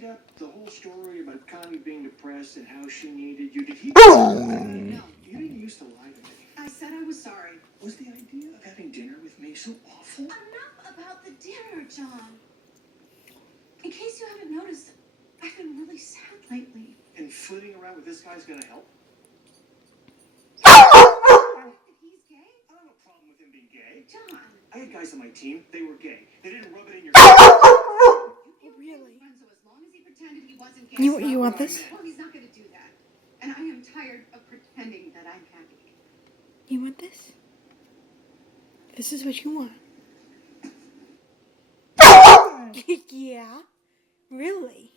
made up the whole story about Connie being depressed and how she needed you? Did he? No, you didn't used to lie to me. I said I was sorry. Was the idea of having dinner with me so awful? Enough about the dinner, John. In case you haven't noticed, I've been really sad lately. And flitting around with this guy's gonna help? He's gay? I don't have a problem with him being gay. John. I had guys on my team. They were gay. They didn't rub it in your Really? So as long as he pretended he wasn't gay. You want this? Well, he's not going to do that. And I am tired of pretending that I'm happy. You want this? This is what you want. Yeah? Really?